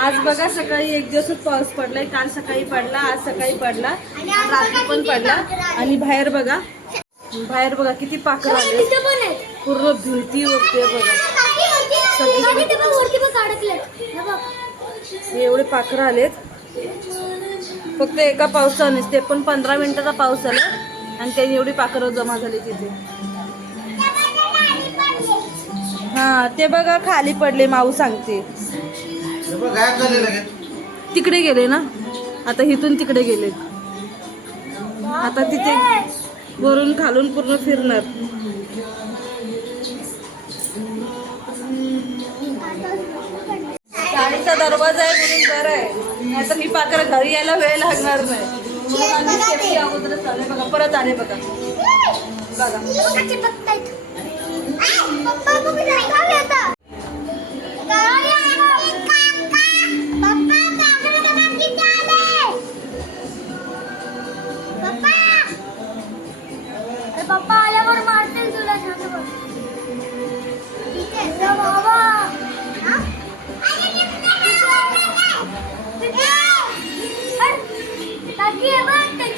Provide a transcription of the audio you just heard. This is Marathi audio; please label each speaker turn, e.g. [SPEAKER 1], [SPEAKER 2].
[SPEAKER 1] आज बघा सकाळी एक दिवसच पाऊस पडलाय काल सकाळी पडला आज सकाळी पडला रात्री पण पडला. आणि बाहेर बघा बाहेर बघा किती पाखर आले. पूर्ण भिंती
[SPEAKER 2] होती बघ.
[SPEAKER 1] एवढे पाखर आलेत. फक्त एका पावसानेच ते पण पंधरा मिनिटाचा पाऊस आला आणि त्यांनी एवढी पाखरं जमा झाली तिथे. हा ते बघा खाली पडले माऊ सांगते.
[SPEAKER 3] गायब झाले लगेच.
[SPEAKER 1] तिकडे गेले ना? आता इथून तिकडे गेले. आता तिथे वरून खालून पूर्ण फिरणार. गाडीचा दरवाजा आहे म्हणून बरं आहे. नाहीतर ही पाखरं घरी यायला वेळ लागणार नाही. म्हणून आम्ही safety अगोदरच आलोय. बघा परत आले बघा. बघा.
[SPEAKER 2] পাপা আজ আমার মারতে চলে যাবে বাবা। তাকিয়ে এবার